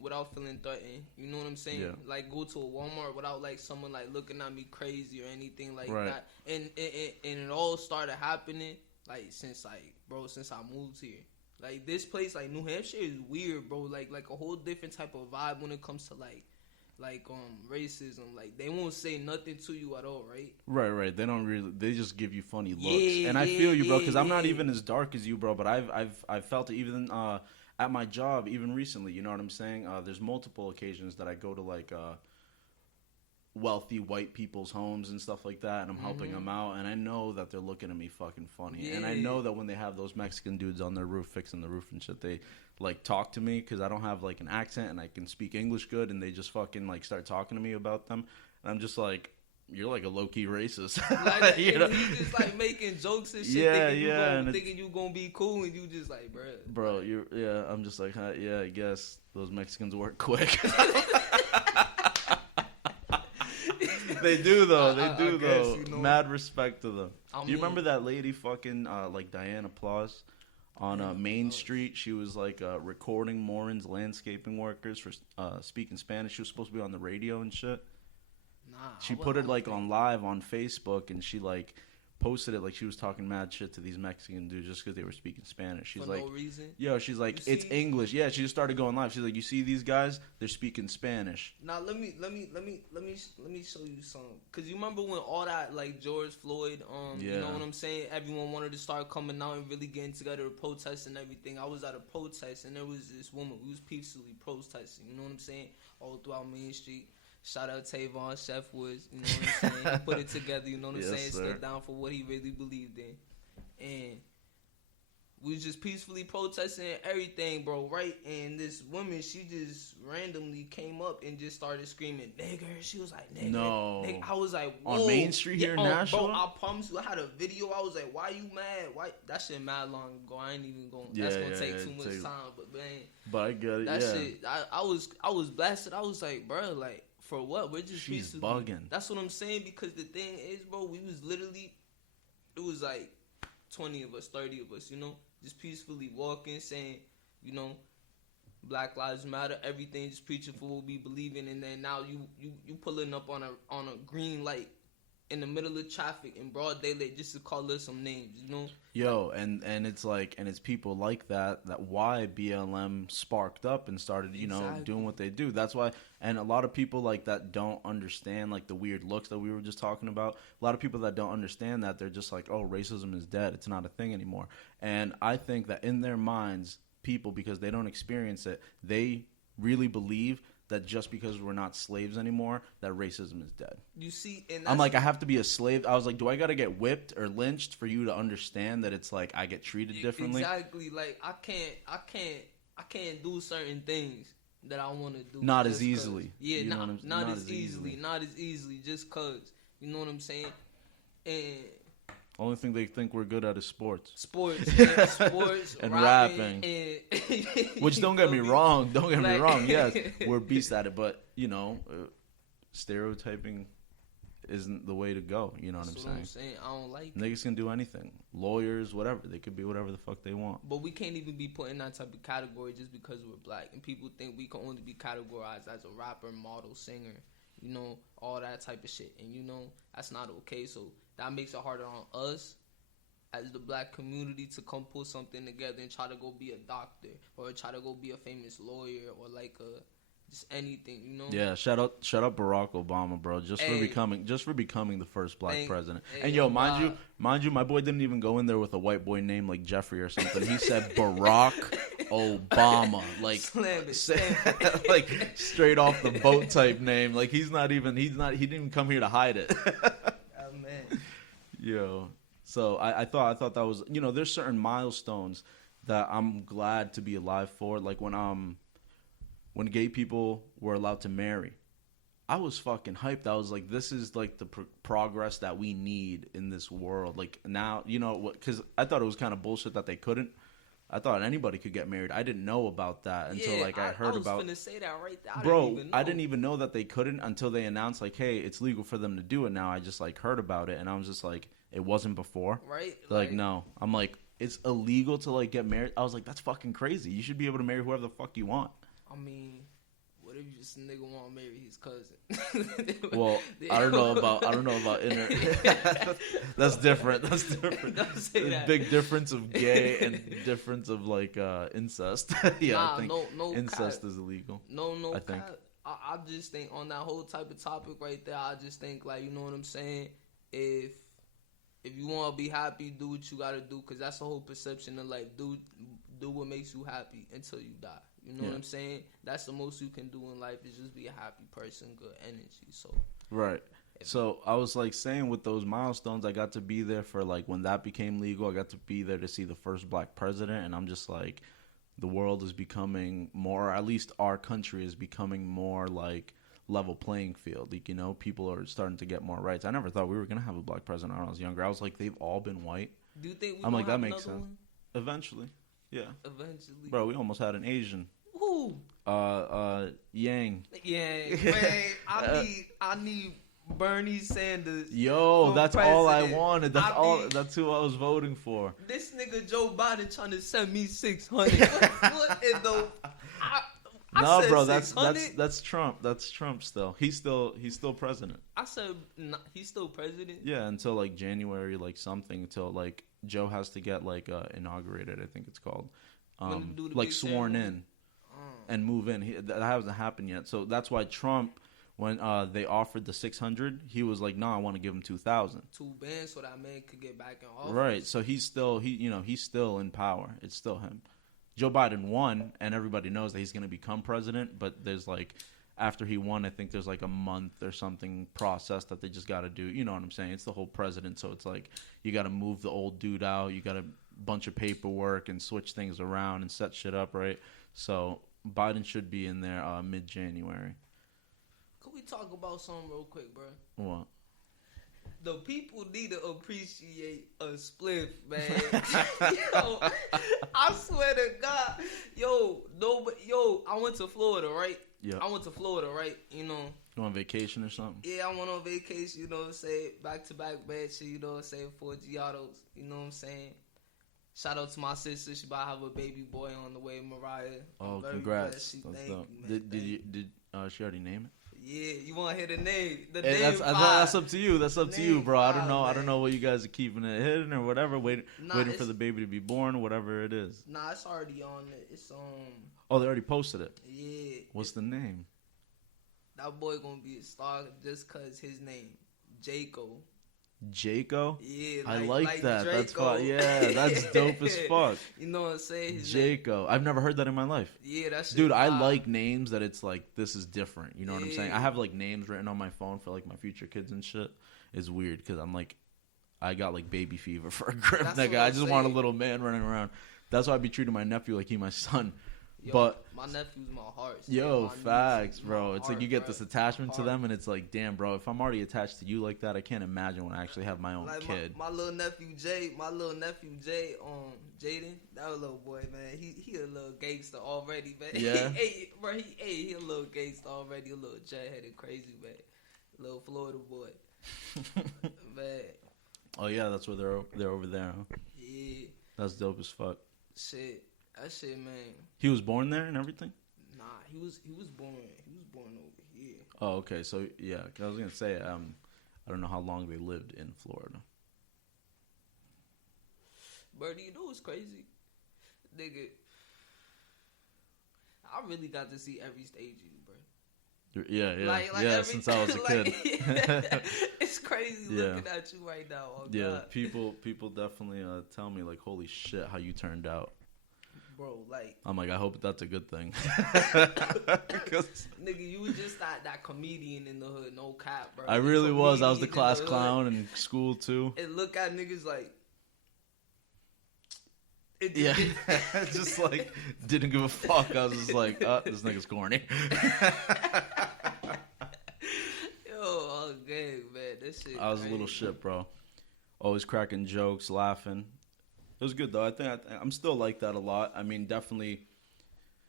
without feeling threatened. You know what I'm saying? Yeah. Like go to a Walmart without like someone like looking at me crazy or anything like Right. that. And it all started happening like since I moved here. Like this place, like New Hampshire, is weird, bro. Like a whole different type of vibe when it comes to like racism. Like they won't say nothing to you at all, right? Right. They don't really. They just give you funny looks, Yeah, and I feel you, bro. Because I'm not yeah. even as dark as you, bro. But I've felt it even at my job, even recently. You know what I'm saying? There's multiple occasions that I go to like wealthy white people's homes and stuff like that, and I'm helping them out, and I know that they're looking at me fucking funny, and I know that when they have those Mexican dudes on their roof fixing the roof and shit, they like talk to me because I don't have like an accent and I can speak English good, and they just fucking like start talking to me about them, and I'm just like, you're like a low-key racist. Like, you know? You just like making jokes and shit, thinking you gonna be cool, and you just like, bro, I'm just like, yeah, I guess those Mexicans work quick. They do though. You know, mad respect to them. Do you remember that lady fucking like Diana Applause on Main Street? She was like recording Morin's landscaping workers for speaking Spanish. She was supposed to be on the radio and shit. She put it like on live on Facebook, and she like posted it like she was talking mad shit to these Mexican dudes just because they were speaking Spanish. She's for like, no reason. Yo, she's like, it's English. Yeah, she just started going live. She's like, you see these guys? They're speaking Spanish. Now let me show you something. Cause you remember when all that like George Floyd, you know what I'm saying? Everyone wanted to start coming out and really getting together to protest and everything. I was at a protest and there was this woman. We was peacefully protesting. You know what I'm saying? All throughout Main Street. Shout out Tavon, Chef Woods, you know what I'm saying? He put it together, you know what I'm saying? Sir. Stood down for what he really believed in. And we was just peacefully protesting everything, bro, right? And this woman, she just randomly came up and just started screaming, nigger. She was like, nigger. No. Nigger. I was like, whoa. On Main Street here in Nashville? Bro, I promise you, I had a video. I was like, why you mad? Why? That shit mad long ago. I ain't even going. That's going to take too much time. But, man. But I get it, that shit, I was blasted. I was like, bro, like, for what? We're just She's peacefully bugging. That's what I'm saying, because the thing is, bro, we was literally, it was like 20 of us, 30 of us, you know, just peacefully walking, saying, you know, Black Lives Matter, everything, just preaching for what we believe in, and then now you pulling up on a green light in the middle of traffic in broad daylight just to call us some names, you know? Yo, and it's like, and it's people like that why BLM sparked up and started, you know, doing what they do. That's why, and a lot of people like that don't understand like the weird looks that we were just talking about. A lot of people that don't understand that, they're just like, oh, racism is dead. It's not a thing anymore. And I think that in their minds, people, because they don't experience it, they really believe that just because we're not slaves anymore, that racism is dead. You see, and I'm like, I have to be a slave. I was like, do I got to get whipped or lynched for you to understand that it's like I get treated differently? Exactly. Like I can't do certain things that I want to do. Not as easily. Yeah, you know not as easily. Not as easily. Just cause, you know what I'm saying? And only thing they think we're good at is sports. Sports, and rapping. Which don't get me wrong. Don't get me wrong. Yes, we're beasts at it, but you know, stereotyping isn't the way to go. You know what I'm saying? I don't like niggas can do anything. Lawyers, whatever. They could be whatever the fuck they want. But we can't even be put in that type of category just because we're black. And people think we can only be categorized as a rapper, model, singer, you know, all that type of shit. And you know, that's not okay. So that makes it harder on us as the black community to come pull something together and try to go be a doctor or try to go be a famous lawyer or like just anything, you know. Yeah, shout out Barack Obama, bro, just for becoming the first black president. And yo, mind you, my boy didn't even go in there with a white boy name like Jeffrey or something. He said Barack Obama, like like straight off the boat type name. Like he didn't even come here to hide it. Oh man. Yo. So I thought that was, you know, there's certain milestones that I'm glad to be alive for. Like when gay people were allowed to marry, I was fucking hyped. I was like, this is like the progress that we need in this world. Like now, you know, because I thought it was kind of bullshit that they couldn't. I thought anybody could get married. I didn't know about that until I heard about. I was gonna say that right there. Bro, I didn't even know that they couldn't until they announced like, hey, it's legal for them to do it now. I just like heard about it and I was just like, it wasn't before. Right. Like no, I'm like, it's illegal to like get married. I was like, that's fucking crazy. You should be able to marry whoever the fuck you want. I mean, what if just a nigga want to marry his cousin? Well, I don't know about inner. That's different. That's different. Don't say that. Big difference of gay and difference of like incest. Yeah, nah, I think no incest cap. is illegal. No, I think. I just think on that whole type of topic right there, I just think like, you know what I'm saying? If you want to be happy, do what you gotta do, cause that's the whole perception of life. Do what makes you happy until you die. You know what I'm saying? That's the most you can do in life is just be a happy person, good energy. So right. So I was like saying with those milestones, I got to be there for like when that became legal. I got to be there to see the first black president, and I'm just like, the world is becoming more, or at least our country is becoming more like level playing field. Like, you know, people are starting to get more rights. I never thought we were gonna have a black president when I was younger. I was like, they've all been white. Do you think I'm like, that have makes sense. one? Eventually, yeah. Eventually, bro, we almost had an Asian. Who? Yang. Yeah, wait. I need Bernie Sanders. Yo, that's president. all I wanted. That's who I was voting for. This nigga Joe Biden trying to send me 600. What in the? No, bro, that's Trump. That's Trump still. He's still president. I said he's still president. Yeah, until like January, like something, until like Joe has to get like inaugurated. I think it's called, like sworn in, and move in. That hasn't happened yet. So that's why Trump, when they offered the 600, he was like, "No, I want to give him 2,000." 2 bands so that man could get back in office. Right. So he's still in power. It's still him. Joe Biden won, and everybody knows that he's going to become president. But there's like, after he won, I think there's like a month or something process that they just got to do. You know what I'm saying? It's the whole president. So it's like, you got to move the old dude out. You got a bunch of paperwork and switch things around and set shit up, right? So Biden should be in there mid-January. Could we talk about something real quick, bro? What? The people need to appreciate a spliff, man. Yo, I swear to God. I went to Florida, right? Yeah. I went to Florida, right? You know. You on vacation or something? Yeah, I went on vacation, you know what I'm saying? Back-to-back bad shit, you know what I'm saying? 4 Giottos, you know what I'm saying? Shout out to my sister. She about to have a baby boy on the way, Mariah. Oh, congrats. That's dope. Did she already name it? Yeah, you want to hear the name? That's up to you. That's up to you, bro. I don't know. Man. I don't know what you guys are keeping it hidden or whatever. Waiting for the baby to be born, whatever it is. Nah, it's already on it. It's Oh, they already posted it. Yeah. What's the name? That boy gonna be a star just cause his name, Jaco. Jaco? Yeah, I like that. Draco. That's fun. Yeah, that's dope as fuck. You know what I'm saying? Jaco. I've never heard that in my life. Yeah, that's dude. I like names that it's like this is different. You know what I'm saying? I have like names written on my phone for like my future kids and shit. It's weird because I'm like, I got like baby fever for a grip, nigga. I just want a little man running around. That's why I be treating my nephew like he my son. Yo, but my nephew's my heart. Yo, facts, bro. It's like you get this attachment to them, and it's like, damn, bro. If I'm already attached to you like that, I can't imagine when I actually have my own kid. My little nephew Jay, Jaden, that little boy, man. He a little gangster already, man. Yeah. He a little gangster already, a little jet-headed crazy, man. Little Florida boy, man. Oh yeah, that's where they're over there, huh? Yeah. That's dope as fuck. That shit, man. He was born there and everything? Nah, he was born over here. Oh, okay. So yeah, I was gonna say, I don't know how long they lived in Florida. But you know what's crazy, nigga? I really got to see every stage of you, bro. Yeah. Like since I was a kid. It's crazy looking at you right now. Oh, God. People definitely tell me like, holy shit, how you turned out. Bro, like, I'm like, I hope that's a good thing. Nigga, you was just that comedian in the hood, no cap, bro. I really was. I was the class clown in school too. And look at niggas like, just like didn't give a fuck. I was just like, this nigga's corny. Yo, okay, man, this shit. I was crazy. A little shit, bro. Always cracking jokes, laughing. It was good though. I think I'm still like that a lot. I mean, definitely,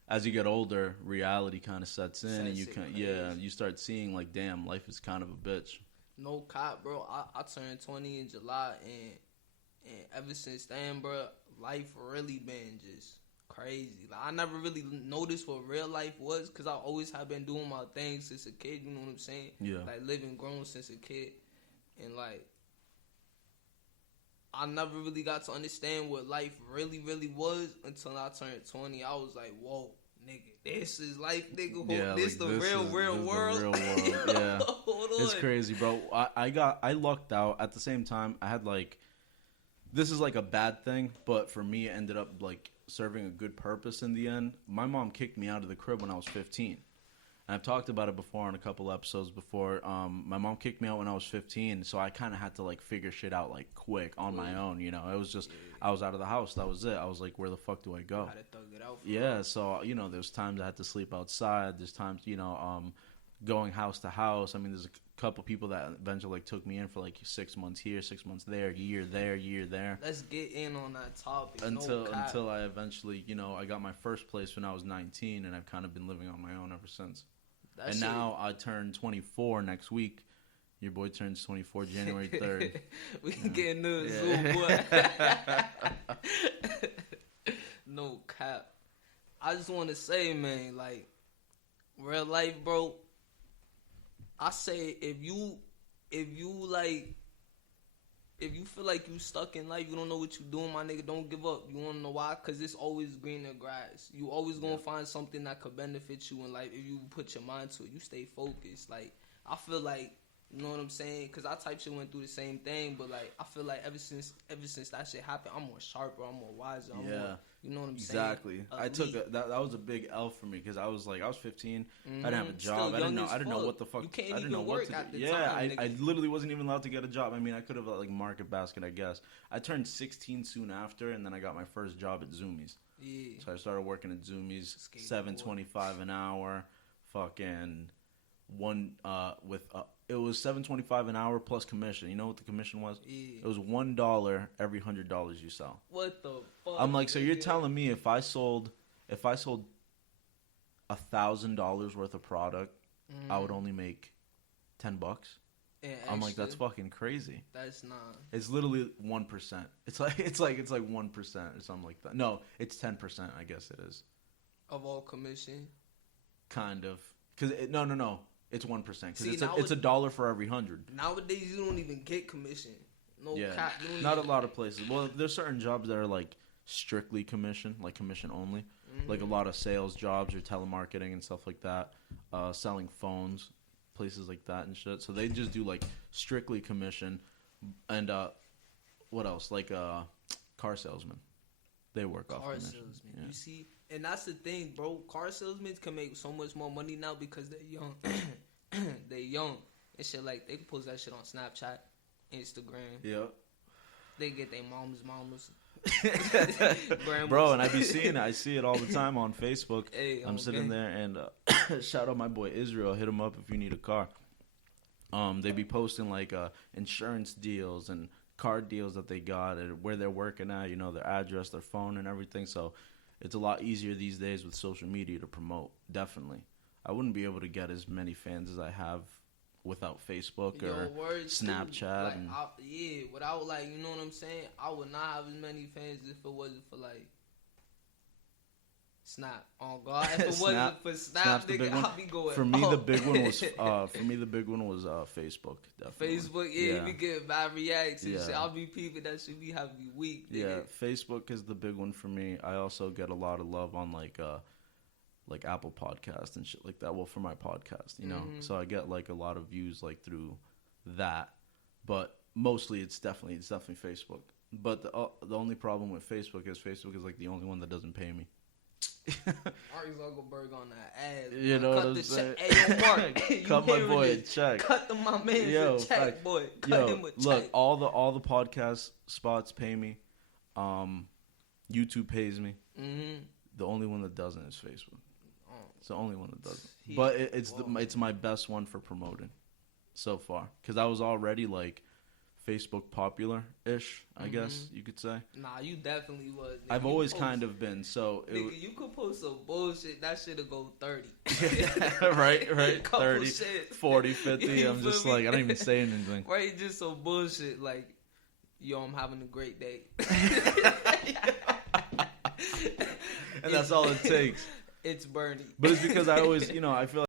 as you get older, reality kind of sets in, and you start seeing like, damn, life is kind of a bitch. No cop, bro. I turned 20 in July, and ever since then, bro, life really been just crazy. Like, I never really noticed what real life was because I always have been doing my thing since a kid. You know what I'm saying? Yeah. Like, living grown since a kid. And, like, I never really got to understand what life really, really was until I turned 20. I was like, whoa, nigga, this is life, nigga. Yeah, this like, the real world. The real world. Yeah. Hold on. It's crazy, bro. I lucked out. At the same time, I had, like, this is, like, a bad thing, but for me, it ended up, like, serving a good purpose in the end. My mom kicked me out of the crib when I was 15. And I've talked about it before on a couple episodes before. My mom kicked me out when I was 15, so I kind of had to, like, figure shit out, like, quick on my own, you know. It was just, I was out of the house. That was it. I was like, where the fuck do I go? I had to thug it out for Yeah, so, you know, there's times I had to sleep outside. There's times, you know, going house to house. I mean, there's a couple people that eventually, like, took me in for, like, 6 months here, 6 months there, year there. Let's get in on that topic. Until I eventually, you know, I got my first place when I was 19, and I've kind of been living on my own ever since. Now I turn 24 next week. Your boy turns 24 January 3rd. We can get into the Zoom, boy. No cap. I just want to say, man, like, real life, bro. I say if you feel like you stuck in life, you don't know what you doing, my nigga, don't give up. You want to know why? Because it's always greener grass. You always going to find something that could benefit you in life if you put your mind to it. You stay focused. Like, I feel like, you know what I'm saying? Because I type shit went through the same thing, but, like, I feel like ever since that shit happened, I'm more sharper, I'm more wiser, I'm more, you know what I'm saying? Exactly. I took that was a big L for me because I was 15. I didn't have a job. I didn't know what the fuck. You can't I didn't even know work what to at do. the time. I literally wasn't even allowed to get a job. I mean, I could have like Market Basket, I guess. I turned 16 soon after, and then I got my first job at Zoomies. Yeah. So I started working at Zoomies, $7.25 an hour, fucking it was $7.25 an hour plus commission. You know what the commission was? Yeah. It was $1 every $100 you sell. What the fuck? I'm like, so you're telling me if I sold $1,000 worth of product, I would only make $10? I'm like, that's fucking crazy. That's not. It's literally 1%. It's like 1% or something like that. No, it's 10%. I guess it is. Of all commission. Kind of, no. It's 1% because it's $1 for every 100. Nowadays, you don't even get commission. No cap. Not a lot of places. Well, there's certain jobs that are like strictly commission, like commission only. Like a lot of sales jobs or telemarketing and stuff like that. Selling phones, places like that and shit. So they just do like strictly commission. And what else? Like car salesmen. They work off commission. Car salesmen. Yeah. You see? And that's the thing, bro. Car salesmen can make so much more money now because they're young. They're young. And shit, like, they can post that shit on Snapchat, Instagram. Yep. They get their mamas. Bro, and I be seeing it. I see it all the time on Facebook. Hey, I'm sitting there and shout out my boy Israel. Hit him up if you need a car. They be posting, like, insurance deals and car deals that they got and where they're working at, you know, their address, their phone, and everything. So it's a lot easier these days with social media to promote. Definitely. I wouldn't be able to get as many fans as I have without Facebook or Snapchat. Without, like, you know what I'm saying? I would not have as many fans if it wasn't for, like, Snap. Oh God! If it wasn't for Snap, nigga, I'll be going. For me, the big one was Facebook. Definitely. Facebook, you be getting bad reacts and shit. I'll be peeping that shit. Be having me weak. Nigga. Yeah, Facebook is the big one for me. I also get a lot of love on like Apple Podcast and shit like that. Well, for my podcast, you know, so I get like a lot of views like through that. But mostly, it's definitely Facebook. But the only problem with Facebook is like the only one that doesn't pay me. Mark Zuckerberg on that ass. You know what I'm saying? Hey, Mark, cut my boy a check. Cut my man a check, boy. Cut him a check. Look, all the podcast spots pay me. YouTube pays me. The only one that doesn't is Facebook. It's the only one that doesn't. But it's my best one for promoting so far because I was already like Facebook popular-ish, I guess you could say. Nah, you definitely was. Nigga, I've always kind of been, so... Nigga, you could post some bullshit, that shit'll go 30. right, 30, 40, 50, I'm just like, I don't even say anything. Right, just some bullshit, like, yo, I'm having a great day. and that's all it takes. It's Bernie. But it's because I always, I feel